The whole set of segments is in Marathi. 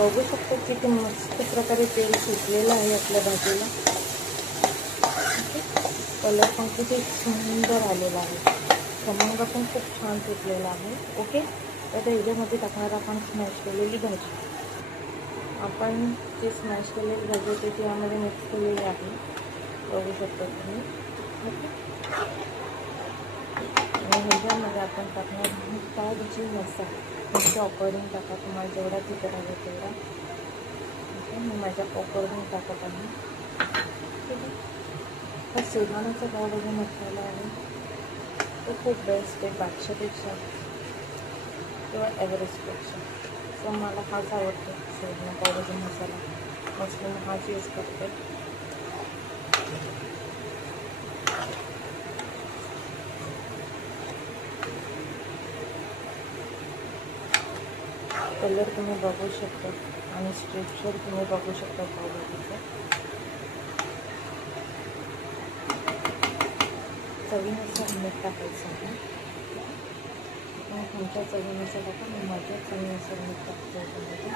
बघू शकतो किती मस्त प्रकारे तेल सुटलेलं आहे आपल्या भाजीला. कलर पण किती सुंदर आलेला आहे, खमंग पण खूप छान सुटलेला आहे. ओके, तर ह्याच्यामध्ये टाकणार आपण स्मॅश केलेली भाजी. आपण जे स्मॅश केलेली भाजी होती ती यामध्ये मिक्स केलेली आहे, बघू शकता तुम्ही. ओके, आणि ह्याच्यामध्ये आपण टाकणार पावभाजी मसाला. तुमच्या अकॉर्डिंग टाका, तुम्हाला जेवढा तिखट हवा तेवढा. ओके, मी माझ्या अकॉर्डिंग टाकत आहे. ठीक आहे, हा शेजवानाचा पावभाजी मसाला आहे, तो खूप बेस्ट आहे बादशापेक्षा किंवा एव्हरेस्टपेक्षा. सो मला हाच आवडतो शेजवान पावभाजी मसाला, मस्त मी हाच यूज करते. कलर तुम्ही बघू शकता आणि स्ट्रक्चर तुम्ही बघू शकता पावभाजीचं. चवीनुसार मीठ टाकायचं आहे, मग तुमच्या चवीनुसार टाका, मी माझ्या चवीनुसार मीठ टाकतो याच्यामध्ये.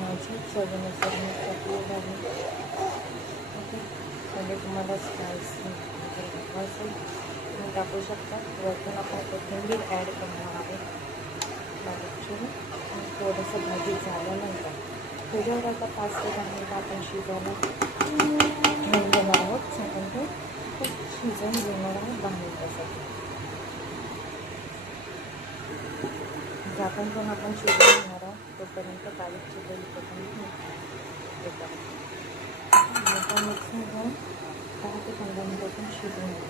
माझ्या चवीनुसार मीठ टाकलेलं आहे. ओके, म्हणजे तुम्हाला स्पायसी असेल तुम्ही टाकू शकता. वरतून आपण कोथिंबीर ॲड करणार आहोत बारीक. आणि थोडंसं भाजी झाल्यानंतर त्याच्यावर आता 5 ते 10 मिनिटं आपण शिजवून घेणार आहोत. झाकण खूप शिजवून घेणार आहोत 10 मिनिटासाठी. झाकण पण आपण शिजवून घेणार आहोत, तोपर्यंत बारीक चिरलेली कोथिंबीर येतात. मोठा मिक्सर घेऊन 10 ते 15 मिनिटातून शिजवून घेऊ.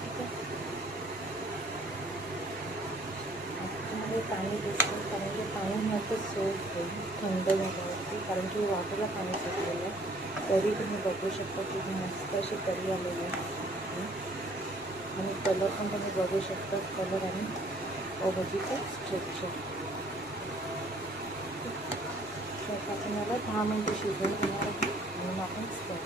ठीक आहे, त्यामध्ये पाणी दिसतं, कारण की पाणी नंतर सोप होईल थंड झाल्यावरती, कारण की वाटेला पाणी सुटलेलं आहे. तरी तुम्ही बघू शकता की मस्त अशी तरी आलेली आहे. आणि कलर पण तुम्ही बघू शकता, कलर आणि पावभाजीचं स्ट्रक्चर. आपण याला 10 मिनिटं शिजवून घेणार आहे म्हणून आपण स्टॉप.